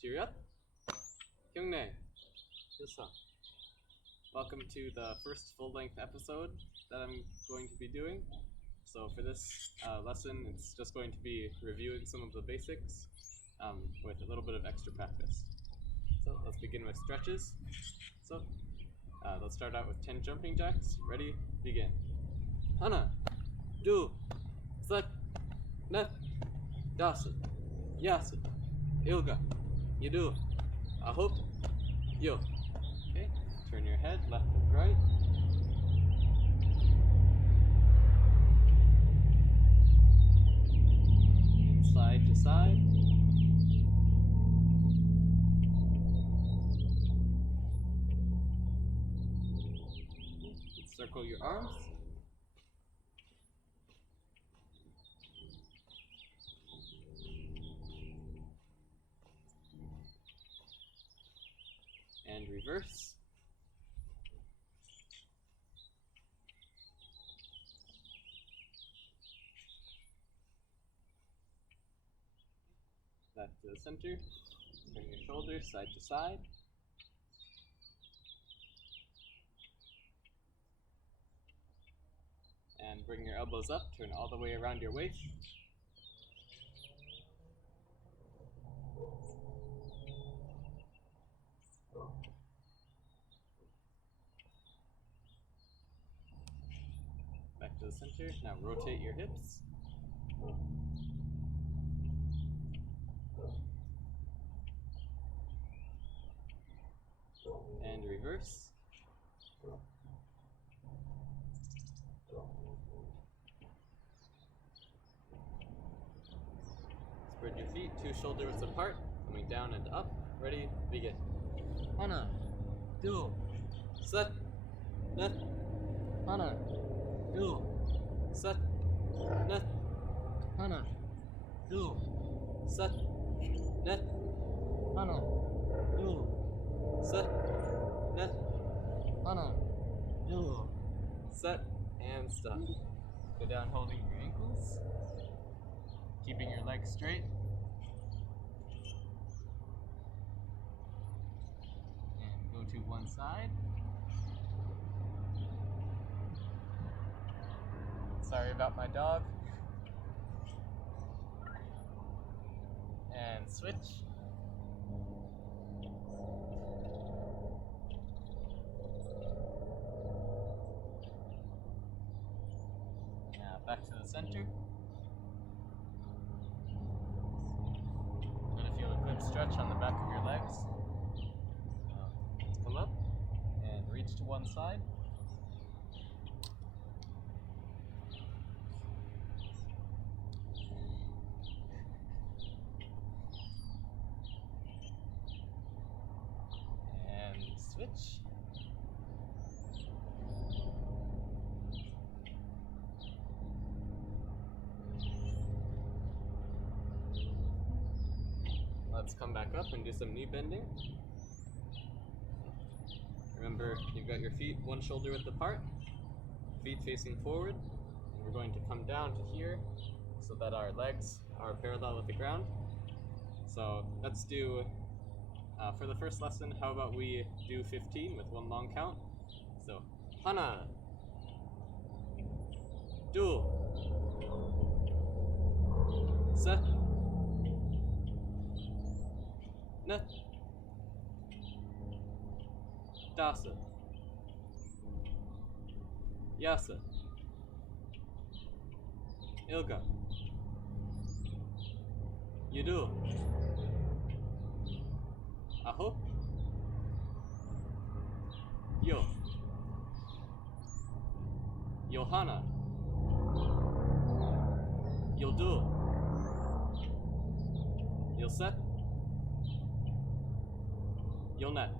Cheer up. Kyungne. Yosa. Welcome to the first full-length episode that I'm going to be doing. So for this lesson, it's just going to be reviewing some of the basics with a little bit of extra practice. So let's begin with stretches. So let's start out with 10 jumping jacks. Ready? Begin. Hana, do, set, net, dasu, yasu, ilga, yidu, ahop, yo. Okay, turn your head left and right. Side to side. Circle your arms. And reverse. Back to the center. Turn your shoulders side to side. And bring your elbows up, turn all the way around your waist. Back to the center. Now rotate your hips. And reverse. Spread your feet, 2 shoulder widths apart, coming down and up. Ready? Begin. Hana, do, set, net, hana, do, set, net, hana, do, set, net, hana, do, set, net, hana, do, set, and stop. Go down holding your ankles, keeping your legs straight. And go to one side. Sorry about my dog. And switch. Now back to the center. Gonna feel a good stretch on the back of your legs. Let's come up and reach to one side. And switch. Let's come back up and do some knee bending. Remember, you've got your feet 1 shoulder width apart, feet facing forward, and we're going to come down to here so that our legs are parallel with the ground. So let's do, for the first lesson, how about we do 15 with 1 long count? So, hana, do, set, net, dasa, yasa, ilga, yidu, ahop, yo, yohana, you'll do, you'll set, you'll net.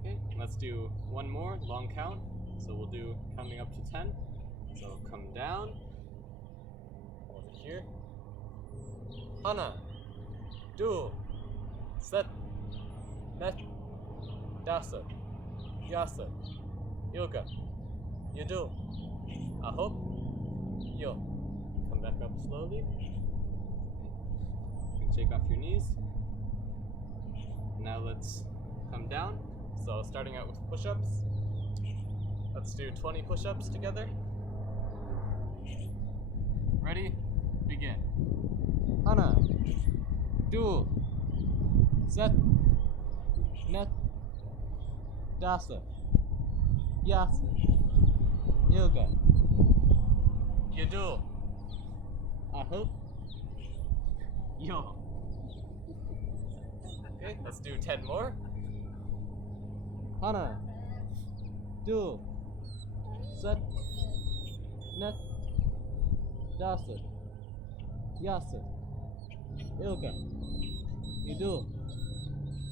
Okay, let's do 1 more long count. So we'll do counting up to 10. So come down, hold it here. Hana, do, set, net, dasa, yasa, yoga, yidu, ahop, yo. Come back up slowly. shake off your knees. Now let's come down. So starting out with push-ups. Let's do 20 push-ups together. Ready? Begin. Hana. Do. Set. Net. Dasa. Yasa. Yoga. You do. I hope. Yo. Okay, let's do 10 more. Hana. Do. Set. Net. Dasa. Yasa. Yoga. You do.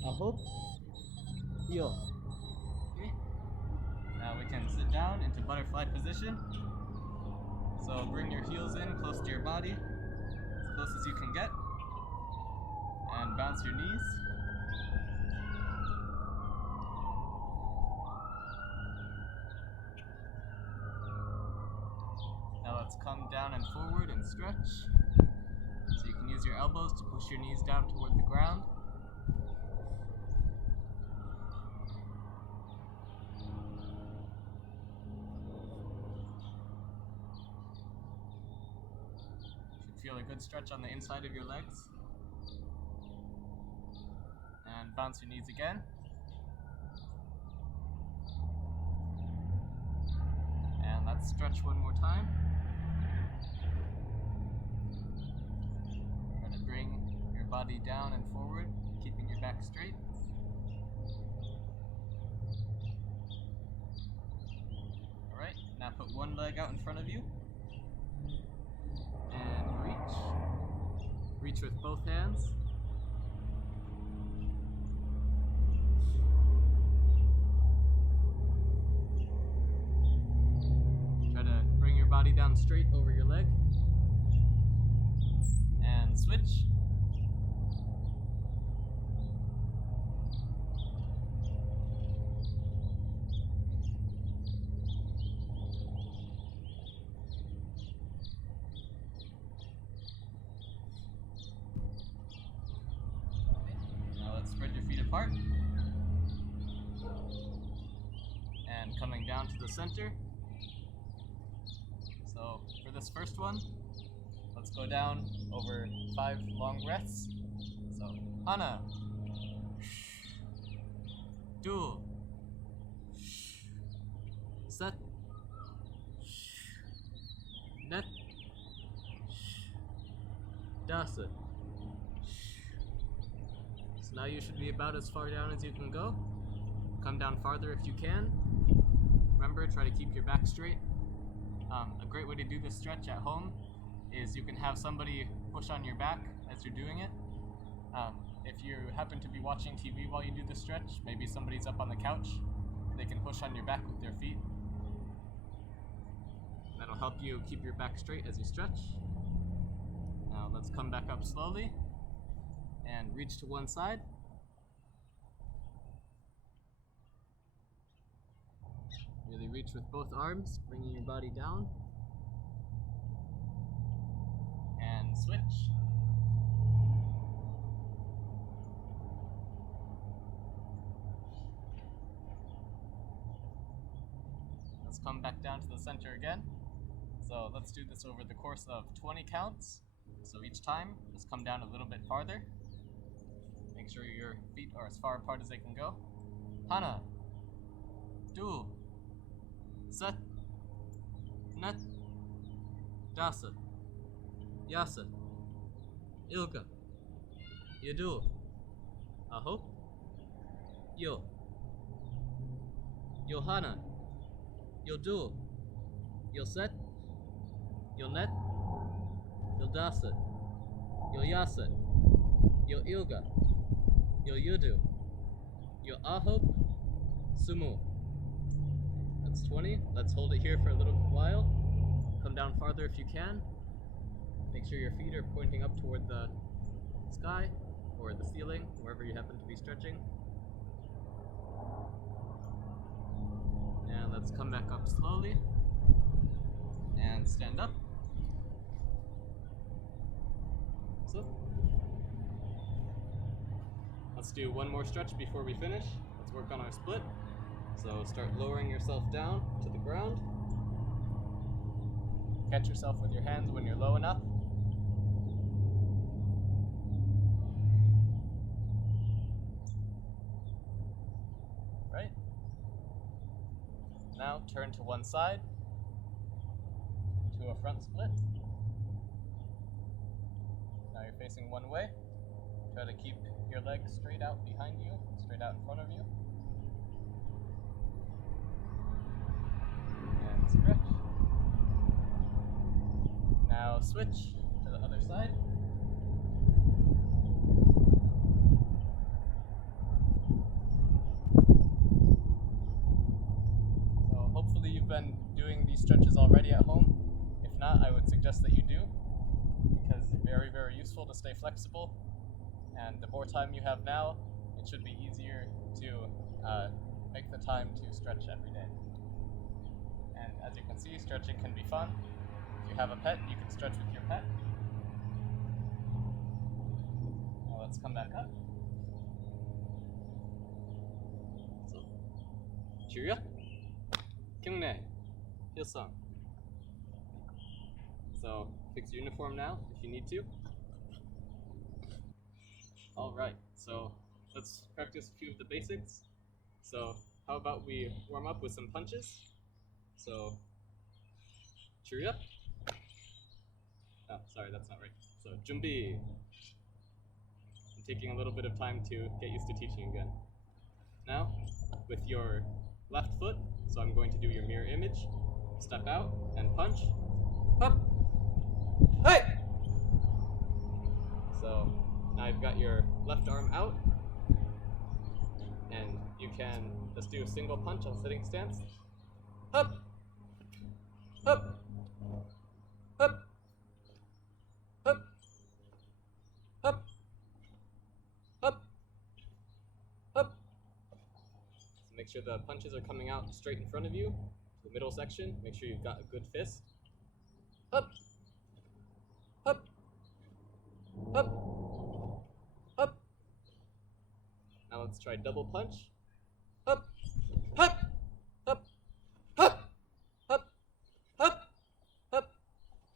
I hope. Yo. Okay. Now we can sit down into butterfly position. So bring your heels in close to your body, as close as you can get, and bounce your knees. Now let's come down and forward and stretch. So you can use your elbows to push your knees down toward the ground. Feel a good stretch on the inside of your legs. And bounce your knees again. And let's stretch one more time. Try to bring your body down and forward, keeping your back straight. Alright, now put one leg out in front of you. And reach. Reach with both hands. Try to bring your body down straight over your leg. And switch. Spread your feet apart. And coming down to the center. So for this first one, let's go down over 5 long breaths. So Hana. Do. Set. Net. Dasa. Now you should be about as far down as you can go. Come down farther if you can. Remember, try to keep your back straight. A great way to do this stretch at home is you can have somebody push on your back as you're doing it. If you happen to be watching TV while you do the stretch, maybe somebody's up on the couch, they can push on your back with their feet. That'll help you keep your back straight as you stretch. Now let's come back up slowly. And reach to one side. Really reach with both arms, bringing your body down. And switch. Let's come back down to the center again. So let's do this over the course of 20 counts. So each time, just come down a little bit farther. Make sure your feet are as far apart as they can go. Hana. Do. Set. Net. Dasa. Yasa. Ilga. You do. Aho. Yo. Johanna. You'll do. You'll set. You'll net. You'll dasa. You'll yasa. You'll ilga. You'll yudu. You'll ahop. Sumu. That's 20. Let's hold it here for a little while. Come down farther if you can. Make sure your feet are pointing up toward the sky or the ceiling, wherever you happen to be stretching. And let's come back up slowly and stand up. So, let's do one more stretch before we finish. Let's work on our split. So start lowering yourself down to the ground. Catch yourself with your hands when you're low enough. Right. Now turn to one side, to a front split. Now you're facing one way. Try to keep your legs straight out behind you, straight out in front of you. And stretch. Now switch to the other side. So hopefully you've been doing these stretches already at home. If not, I would suggest that you do, because it's very, very useful to stay flexible. And the more time you have now, it should be easier to make the time to stretch every day. And as you can see, stretching can be fun. If you have a pet, you can stretch with your pet. Now let's come back up. So, cheerio. 경례. 일상. So, fix your uniform now if you need to. Alright, so let's practice a few of the basics. So how about we warm up with some punches? So, cheerio. Oh, sorry, that's not right. So, 준비. I'm taking a little bit of time to get used to teaching again. Now, with your left foot, so I'm going to do your mirror image. Step out and punch. Up. Hey! So, now you've got your left arm out, and you can just do a single punch on sitting stance. Up, up, up, up, up, up, up. So make sure the punches are coming out straight in front of you, the middle section. Make sure you've got a good fist. Up, up, up. Up. Now let's try double punch. Up, up, up, up, up, up, up,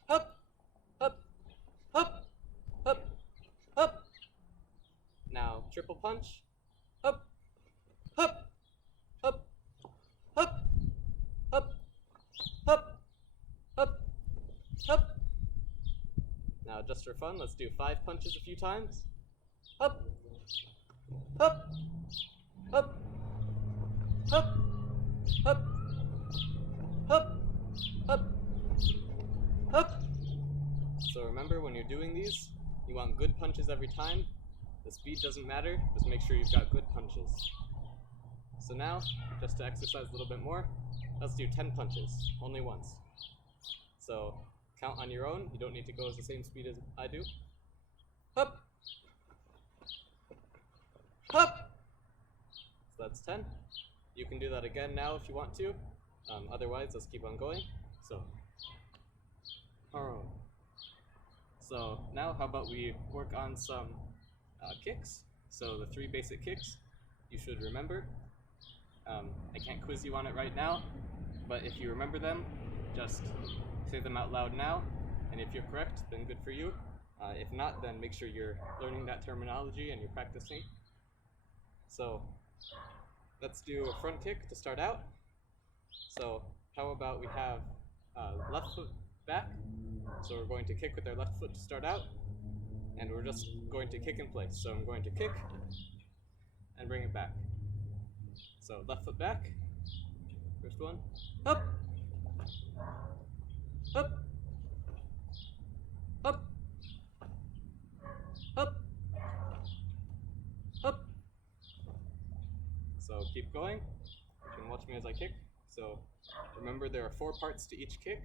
up, up, up, up, up. Now triple punch. Up, up, up, up, up, up, up, up. Now just for fun, let's do 5 punches a few times. Up, up, up, up, up, up, up, up. So remember, when you're doing these, you want good punches every time. The speed doesn't matter, just make sure you've got good punches. So now, just to exercise a little bit more, let's do 10 punches, only once. So count on your own, you don't need to go at the same speed as I do. Up, up. So that's 10. You can do that again now if you want to. Otherwise, let's keep on going. So, so now how about we work on some kicks. So the 3 basic kicks you should remember. I can't quiz you on it right now, but if you remember them, just say them out loud now. And if you're correct, then good for you. If not, then make sure you're learning that terminology and you're practicing. So let's do a front kick to start out. So how about we have left foot back. So we're going to kick with our left foot to start out, and we're just going to kick in place. So I'm going to kick and bring it back. So left foot back, first one, up, up, up, up, up. So keep going. You can watch me as I kick. So remember, there are 4 parts to each kick.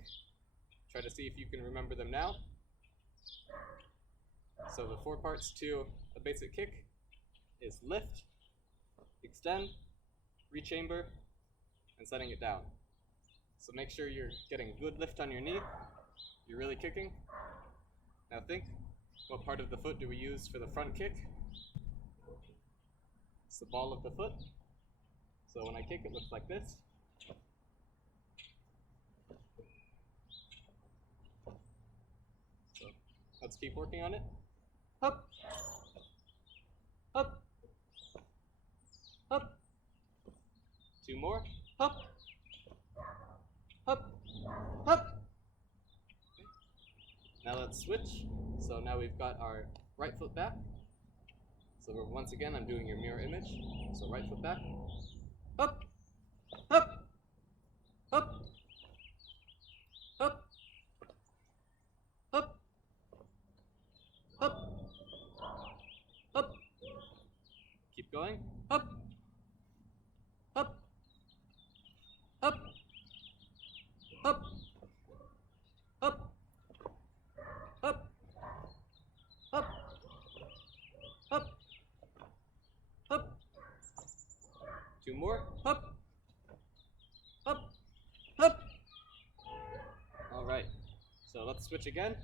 Try to see if you can remember them now. So the 4 parts to a basic kick is lift, extend, rechamber, and setting it down. So make sure you're getting good lift on your knee. You're really kicking. Now think, what part of the foot do we use for the front kick? the ball of the foot. So when I kick, it looks like this. So let's keep working on it. Up, up, up. 2 more. Up, up, up. Okay. Now let's switch. So now we've got our right foot back. So once again, I'm doing your mirror image. So right foot back. Up, up, up, up, up, up, up. Keep going. Up, up, up, up, up, up, up, up, up. 2 more. Up, up, up. All right. So let's switch again.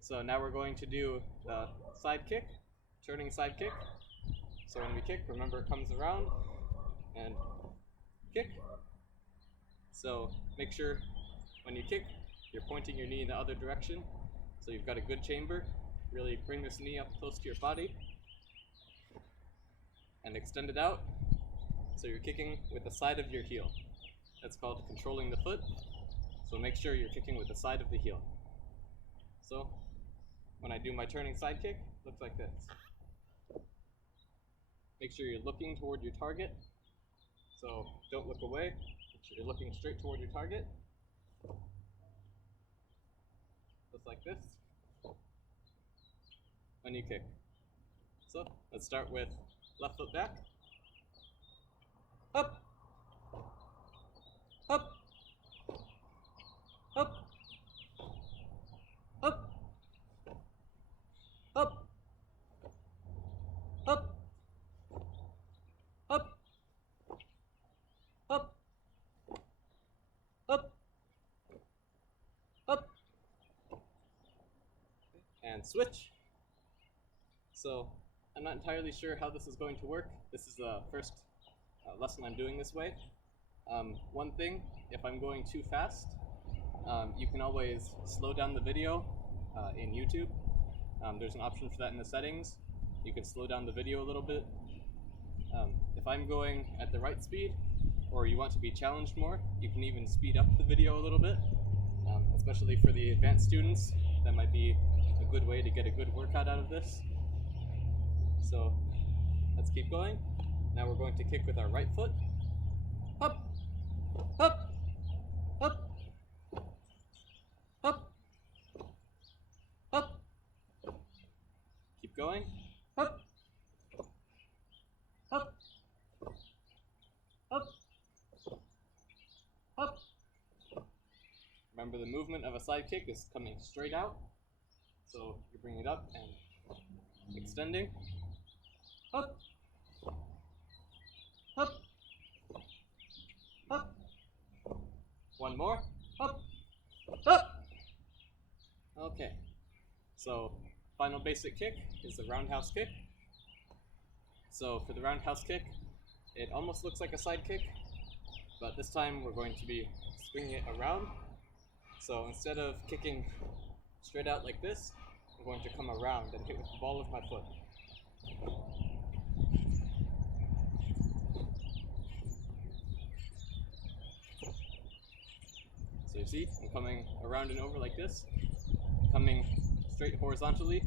So now we're going to do the side kick, turning side kick. So when we kick, remember it comes around and kick. So make sure when you kick, you're pointing your knee in the other direction. So you've got a good chamber. Really bring this knee up close to your body and extend it out. So you're kicking with the side of your heel. That's called controlling the foot. So make sure you're kicking with the side of the heel. So when I do my turning side kick, it looks like this. Make sure you're looking toward your target. So don't look away. Make sure you're looking straight toward your target. Just like this. When you kick. So let's start with left foot back. Up. Up. Up. Up. Up. Up. Up. Up. Up. Up. And switch. So I'm not entirely sure how this is going to work. This is the first lesson I'm doing this way. One thing, if I'm going too fast, you can always slow down the video in YouTube. There's an option for that in the settings. You can slow down the video a little bit. If I'm going at the right speed, or you want to be challenged more, you can even speed up the video a little bit. Especially for the advanced students, that might be a good way to get a good workout out of this. So let's keep going. Now we're going to kick with our right foot. Up, up, up, up, up. Keep going. Up, up, up, up. Remember, the movement of a side kick is coming straight out. So you bring it up and extending. Up, up, up. 1 more. Up, up. Okay. So final basic kick is the roundhouse kick. So for the roundhouse kick, it almost looks like a side kick, but this time we're going to be swinging it around. So instead of kicking straight out like this, I'm going to come around and hit with the ball of my foot. So you see, I'm coming around and over like this, coming straight horizontally.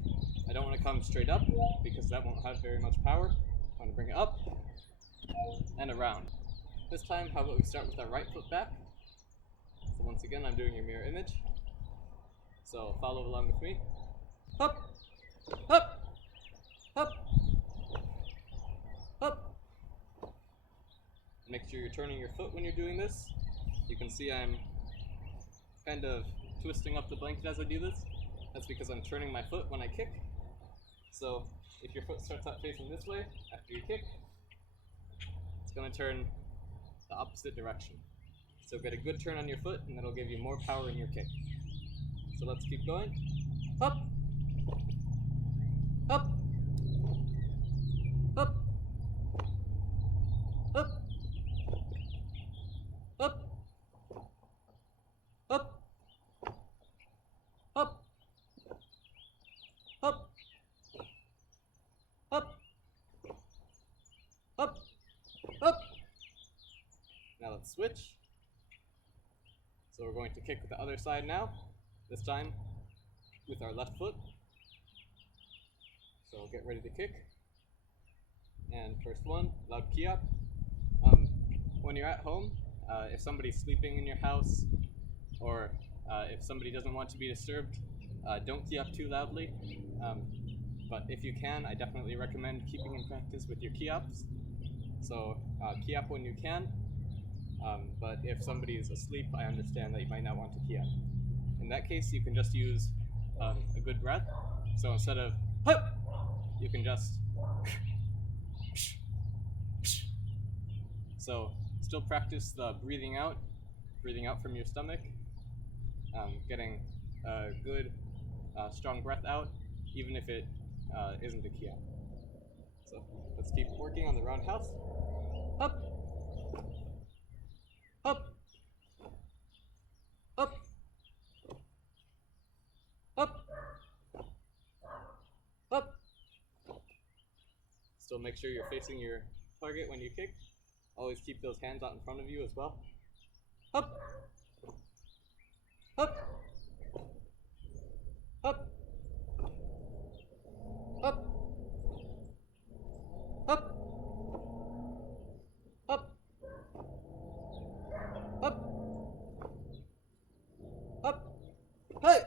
I don't want to come straight up because that won't have very much power. I want to bring it up and around. This time, how about we start with our right foot back? So once again, I'm doing your mirror image. So follow along with me. Up, up, up, up. Make sure you're turning your foot when you're doing this. You can see I'm kind of twisting up the blanket as I do this. That's because I'm turning my foot when I kick. So if your foot starts out facing this way after you kick, it's going to turn the opposite direction. So get a good turn on your foot and that'll give you more power in your kick. So let's keep going. Up, up, up, let's switch. So we're going to kick with the other side now, this time with our left foot. So get ready to kick. And first one, loud key up. When you're at home, if somebody's sleeping in your house, or if somebody doesn't want to be disturbed, don't key up too loudly. But if you can, I definitely recommend keeping in practice with your key ups. So key up when you can, but if somebody is asleep, I understand that you might not want to key up. In that case, you can just use a good breath. So instead of hup, you can just so still practice the breathing out from your stomach, getting a good strong breath out, even if it isn't a key up. So let's keep working on the roundhouse. Up, up, up, up, up. Still make sure you're facing your target when you kick. Always keep those hands out in front of you as well. Up, up, up, up, up, up, up, up, hey!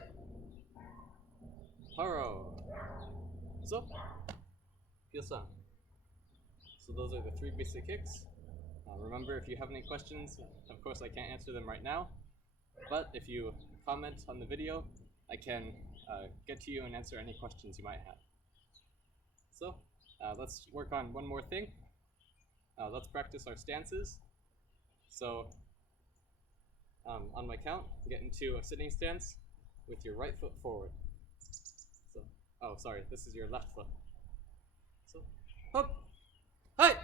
Haro. So, Gilsan. So those are the 3 basic kicks. Remember, if you have any questions, of course I can't answer them right now, but if you comment on the video, I can get to you and answer any questions you might have. So, let's work on one more thing. Let's practice our stances. So, on my count, get into a sitting stance with your right foot forward. So, oh, sorry, this is your left foot. So, hop, hi!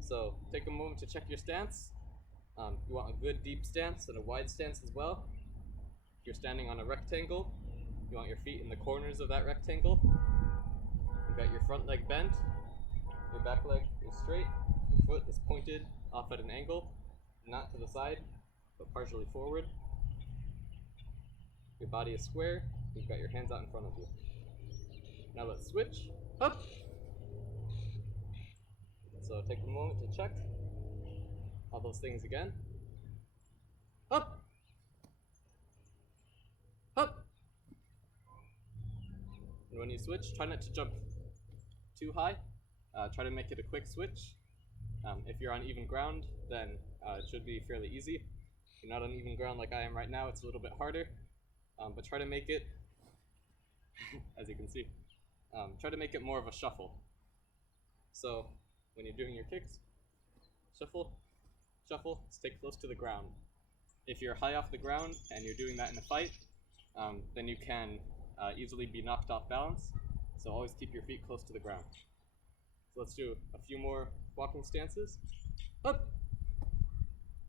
So, take a moment to check your stance. You want a good deep stance and a wide stance as well. If you're standing on a rectangle, you want your feet in the corners of that rectangle. You've got your front leg bent, your back leg is straight, your foot is pointed off at an angle, not to the side, but partially forward. Your body is square, you've got your hands out in front of you. Now let's switch, up! So take a moment to check all those things again. Up! Up! And when you switch, try not to jump too high. Try to make it a quick switch. If you're on even ground, then it should be fairly easy. If you're not on even ground like I am right now, it's a little bit harder. But try to make it, as you can see, try to make it more of a shuffle. So when you're doing your kicks, shuffle, shuffle, stay close to the ground. If you're high off the ground and you're doing that in a fight, then you can easily be knocked off balance. So always keep your feet close to the ground. So let's do a few more walking stances. Up,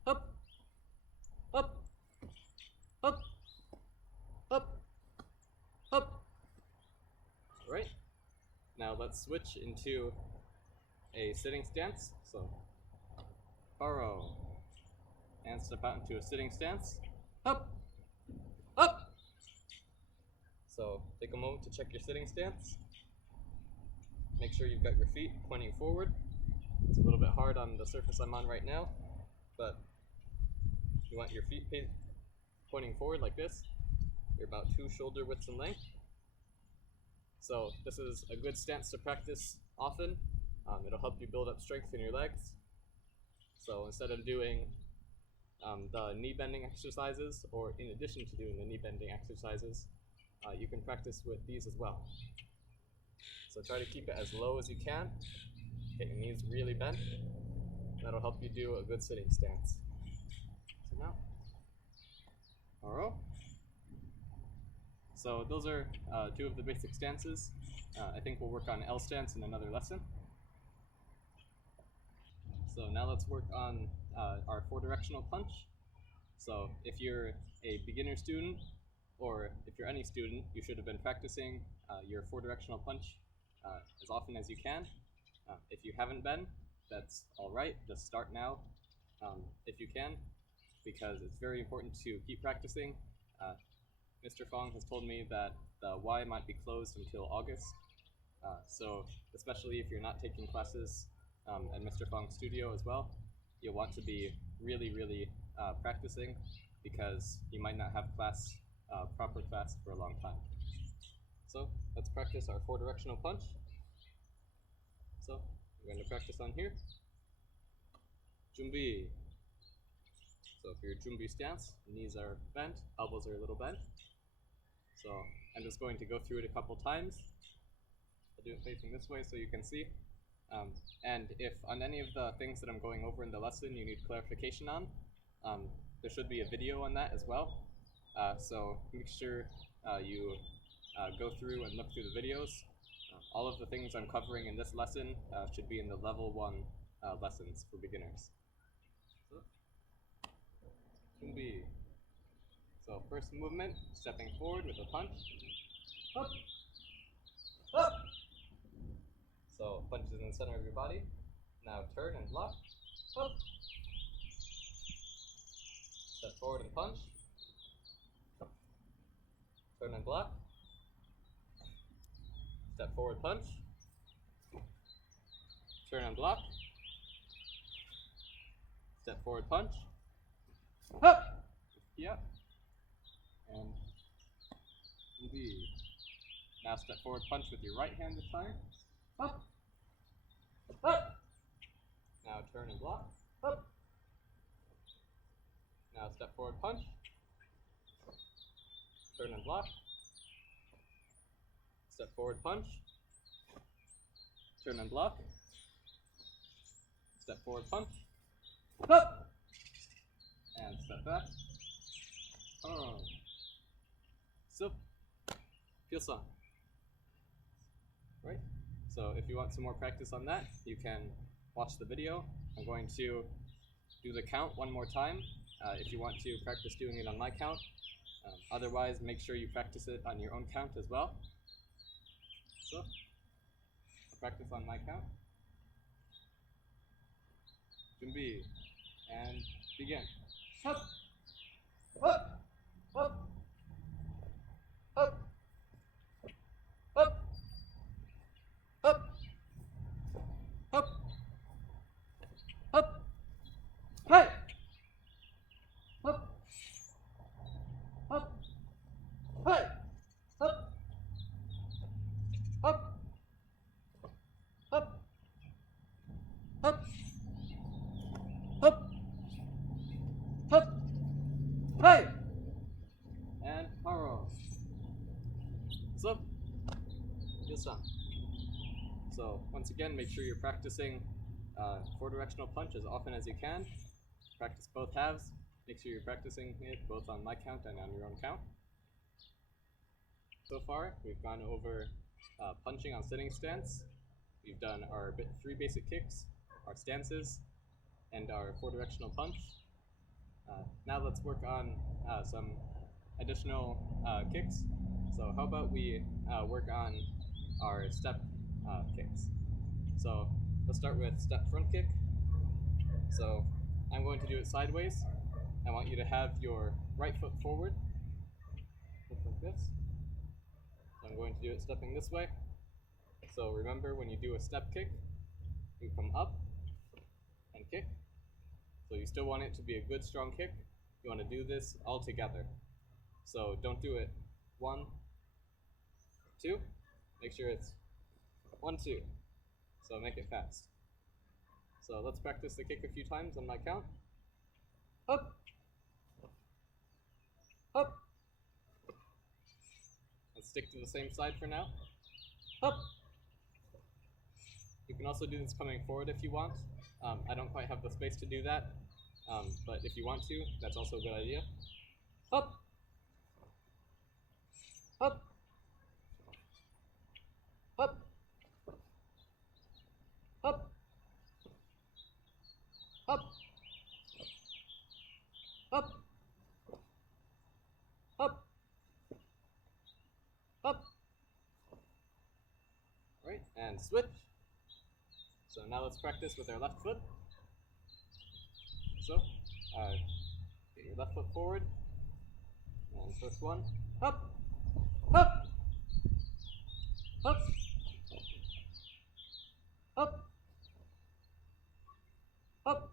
up, up, up, up, up. All right. Now let's switch into a sitting stance. So, Haro. And step out into a sitting stance. Up, up. So take a moment to check your sitting stance. Make sure you've got your feet pointing forward. It's a little bit hard on the surface I'm on right now, but you want your feet pointing forward like this. You're about 2 shoulder widths in length. So this is a good stance to practice often. It'll help you build up strength in your legs. So instead of doing the knee bending exercises, or in addition to doing the knee bending exercises, you can practice with these as well. So try to keep it as low as you can. Get your knees really bent. That'll help you do a good sitting stance. So now, alright. So those are 2 of the basic stances. I think we'll work on L stance in another lesson. So now let's work on our 4-directional punch. So if you're a beginner student, or if you're any student, you should have been practicing your 4-directional punch as often as you can. If you haven't been, that's alright, just start now. if you can, because it's very important to keep practicing. Mr. Fong has told me that the Y might be closed until August, so especially if you're not taking classes at Mr. Fong's studio as well, you'll want to be really practicing, because you might not have proper class for a long time. So let's practice our 4-directional punch. So we're going to practice on here. Junbi. So for your Junbi stance, knees are bent, elbows are a little bent. So I'm just going to go through it a couple times. I'll do it facing this way so you can see. And if on any of the things that I'm going over in the lesson you need clarification on, there should be a video on that as well. So make sure you go through and look through the videos. All of the things I'm covering in this lesson should be in the level 1 lessons for beginners. So, Junbi. So first movement, stepping forward with a punch. Up. Up. So punch is in the center of your body. Now turn and block. Up. Step forward and punch. Turn and block. Step forward, punch. Turn and block. Step forward, punch. Up. Yep. And indeed. Now step forward, punch with your right hand this time. Up. Up. Now turn and block. Up. Now step forward, punch. Turn and block. Step forward, punch. Turn and block. Step forward, punch. Up. And step back. Oh. So, feel some. Right? So if you want some more practice on that, you can watch the video. I'm going to do the count one more time if you want to practice doing it on my count. Otherwise, make sure you practice it on your own count as well. So, practice on my count. Junbi. And begin. Up. Up. Up. Up. Up. Up. Up. Up. Hey. Up. Up. Hey. Up. Up. Up. Up. Up. Up. Hey. And haro. So, feel some. So once again, make sure you're practicing 4-directional punch as often as you can. Practice both halves. Make sure you're practicing it both on my count and on your own count. So far, we've gone over punching on sitting stance. We've done our 3 basic kicks, our stances, and our 4-directional punch. Now let's work on some additional kicks. So how about we work on our step kicks. So let's start with step front kick. So I'm going to do it sideways. I want you to have your right foot forward, just like this. So I'm going to do it stepping this way. So remember, when you do a step kick, you come up and kick. So you still want it to be a good strong kick. You want to do this all together. So don't do it 1, 2. Make sure it's 1, 2. So make it fast. So let's practice the kick a few times on my count. Up. Up. Let's stick to the same side for now. Up. You can also do this coming forward if you want. I don't quite have the space to do that, but if you want to, that's also a good idea. Up. Up. Up. Up. Up. Up. Up. Up. Right, and switch. So now let's practice with our left foot. So, get your left foot forward, and first one, up, up, up, up, up,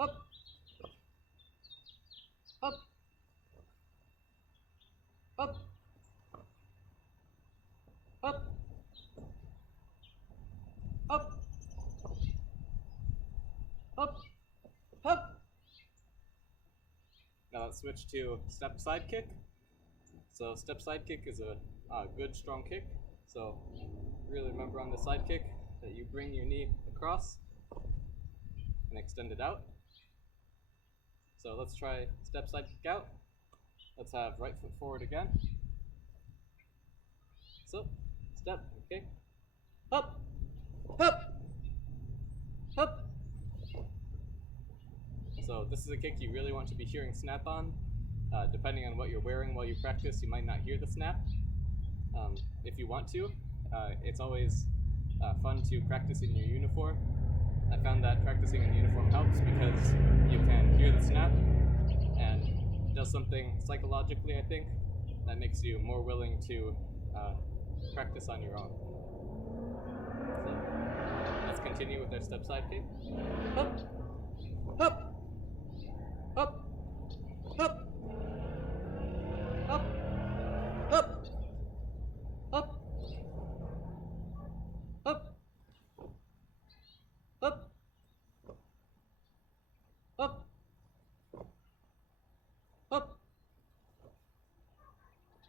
up, up, up, up, up, up, up. Now let's switch to step side kick. So step side kick is a good strong kick. So really remember on the side kick that you bring your knee across and extend it out. So let's try step side kick out. Let's have right foot forward again. So step, okay, up, up, up. So this is a kick you really want to be hearing snap on. Depending on what you're wearing while you practice, you might not hear the snap. If you want to, it's always fun to practice in your uniform. I found that practicing in uniform helps because you can hear the snap, and it does something psychologically, I think, that makes you more willing to practice on your own. So let's continue with our step side kick. Up, up, up, up, up, up, up, up, up, up, up,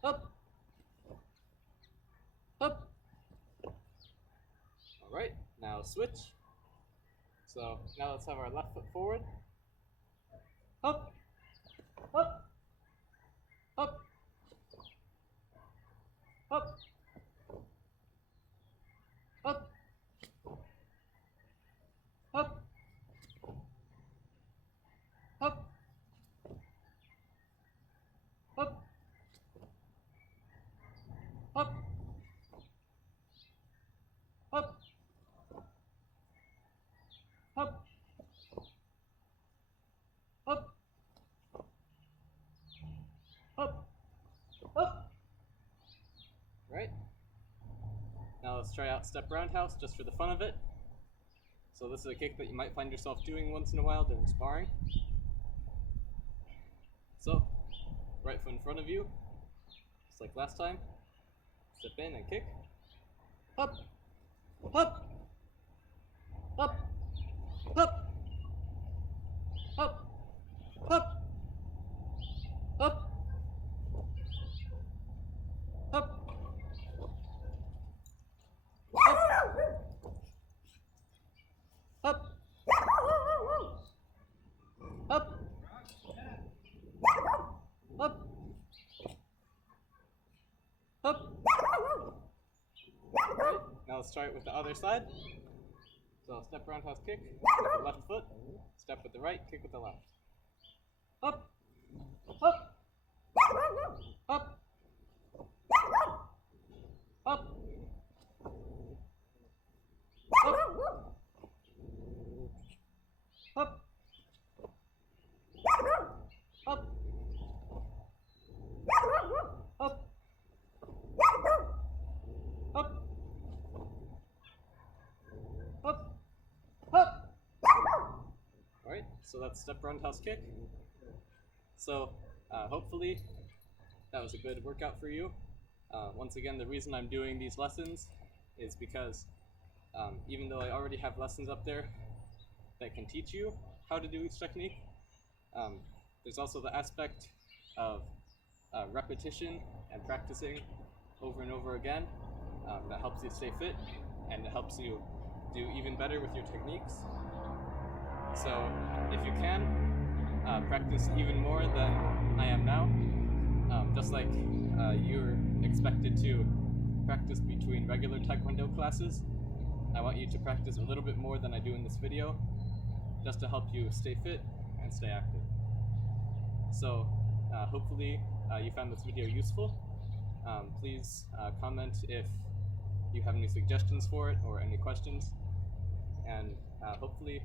up, up. All right, now switch. So now let's have our left foot forward. Up, up, up, up, up, up, up, up, up, up, up, up, up, up. Right. Now let's try out step roundhouse just for the fun of it. So this is a kick that you might find yourself doing once in a while during sparring. So, right foot in front of you, just like last time. Step in and kick. Up, up, up, up, up, up, up, up, up, up, up, up. Right. Now let's try it with the other side. So step roundhouse kick with the left foot, step with the right, kick with the left. Up, up, up, up, up, up, up, up, up, up, up. Alright, so that's step roundhouse kick. So hopefully that was a good workout for you. Once again, the reason I'm doing these lessons is because even though I already have lessons up there that can teach you how to do each technique, there's also the aspect of repetition and practicing over and over again that helps you stay fit and it helps you do even better with your techniques. So if you can, practice even more than I am now, just like you're expected to practice between regular Taekwondo classes. I want you to practice a little bit more than I do in this video, just to help you stay fit and stay active. So hopefully you found this video useful. Please comment if you have any suggestions for it or any questions, and hopefully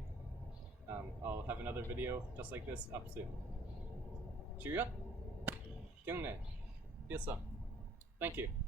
I'll have another video just like this up soon. Cheerio! 기억내. 됐어. Thank you.